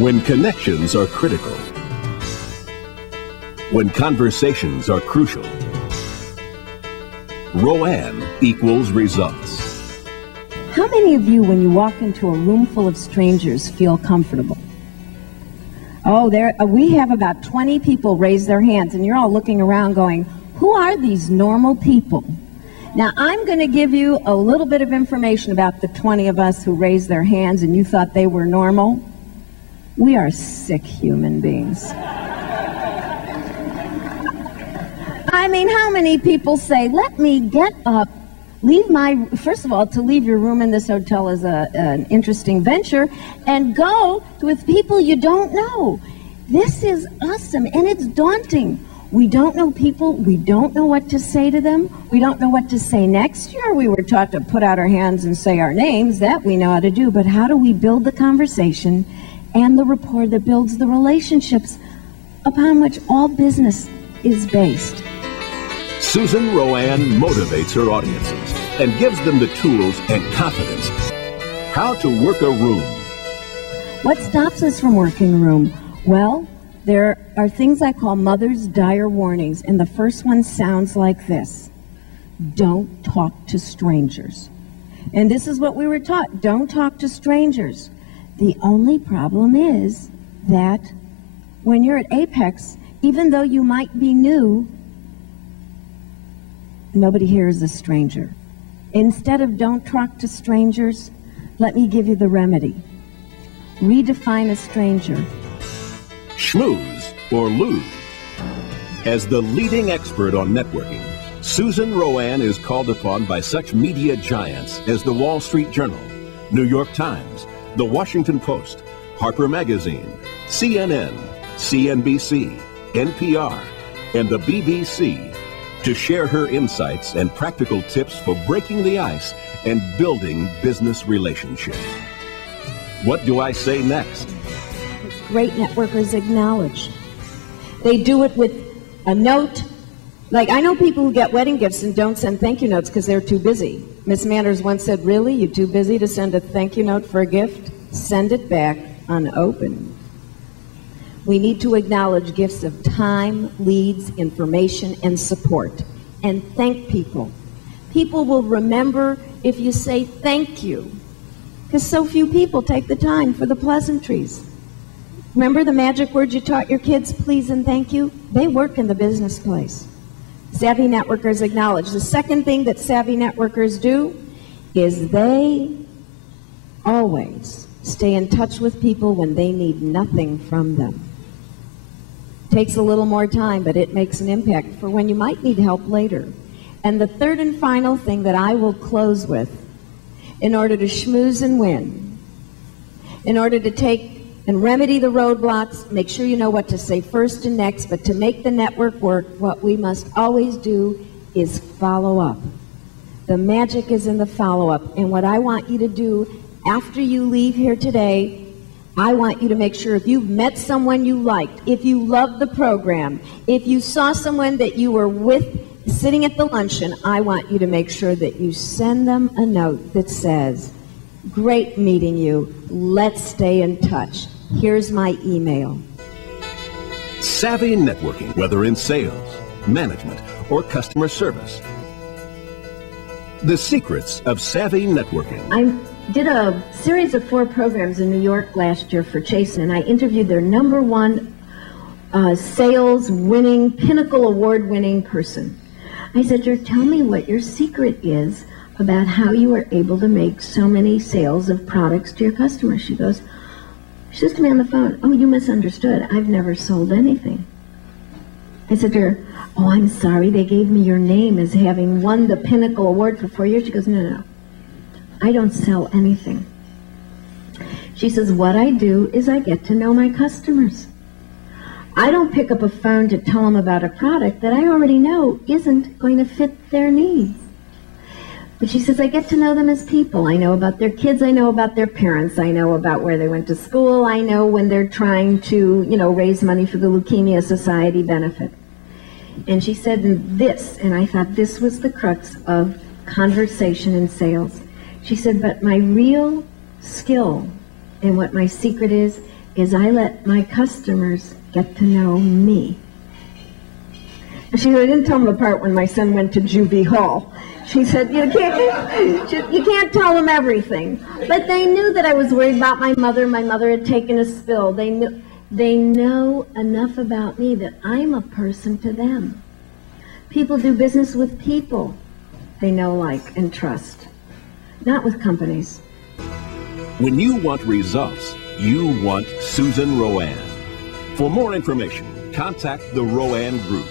When connections are critical. When conversations are crucial. RoAne equals results. How many of you, when you walk into a room full of strangers, feel comfortable? Oh, we have about 20 people raise their hands, and you're all looking around going, who are these normal people? Now, I'm going to give you a little bit of information about the 20 of us who raised their hands and you thought they were normal. We are sick human beings. I mean, how many people say, let me get up, first of all, to leave your room in this hotel is an interesting venture, and go with people you don't know. This is awesome, and it's daunting. We don't know people. We don't know what to say to them. We don't know what to say next. Sure, we were taught to put out our hands and say our names. That we know how to do. But how do we build the conversation and the rapport that builds the relationships upon which all business is based? Susan RoAne motivates her audiences and gives them the tools and confidence. How to work a room. What stops us from working a room? Well, there are things I call mother's dire warnings, and the first one sounds like this. Don't talk to strangers. And this is what we were taught. Don't talk to strangers. The only problem is that when you're at Apex, even though you might be new, nobody here is a stranger. Instead of don't talk to strangers, let me give you the remedy. Redefine a stranger. Schmooze or lose. As the leading expert on networking, Susan RoAne is called upon by such media giants as the Wall Street Journal, New York Times, the Washington Post, Harper Magazine, CNN, CNBC, NPR, and the BBC to share her insights and practical tips for breaking the ice and building business relationships. What do I say next? Great networkers acknowledge. They do it with a note. Like, I know people who get wedding gifts and don't send thank you notes because they're too busy. Miss Manners once said, really, you too busy to send a thank you note for a gift? Send it back unopened. We need to acknowledge gifts of time, leads, information, and support. And thank people. People will remember if you say thank you, because so few people take the time for the pleasantries. Remember the magic words you taught your kids, please and thank you? They work in the business place. Savvy networkers acknowledge. The second thing that savvy networkers do is they always stay in touch with people when they need nothing from them. Takes a little more time, but it makes an impact for when you might need help later. And the third and final thing that I will close with, in order to schmooze and win, in order to take and remedy the roadblocks, make sure you know what to say first and next, but to make the network work, what we must always do is follow up. The magic is in the follow-up, and what I want you to do after you leave here today, I want you to make sure if you've met someone you liked, if you loved the program, if you saw someone that you were with sitting at the luncheon, I want you to make sure that you send them a note that says, great meeting you, let's stay in touch. Here's my email. Savvy networking, whether in sales, management, or customer service. The secrets of savvy networking. I did a series of 4 programs in New York last year for Chasen, and I interviewed their #1 sales winning, pinnacle award winning person. I said, tell me what your secret is about how you were able to make so many sales of products to your customers. She says to me on the phone, oh, you misunderstood. I've never sold anything. I said to her, oh, I'm sorry, they gave me your name as having won the Pinnacle Award for 4 years. She goes, no, I don't sell anything. She says, what I do is I get to know my customers. I don't pick up a phone to tell them about a product that I already know isn't going to fit their needs. But she says, I get to know them as people. I know about their kids. I know about their parents. I know about where they went to school. I know when they're trying to, raise money for the Leukemia Society benefit. And she said this, and I thought this was the crux of conversation and sales. She said, but my real skill and what my secret is is I let my customers get to know me. She said, I didn't tell them the part when my son went to juvie hall. She said, you can't tell them everything. But they knew that I was worried about my mother. My mother had taken a spill. They know enough about me that I'm a person to them. People do business with people they know, like, and trust, not with companies. When you want results, you want Susan RoAne. For more information, contact the RoAne Group.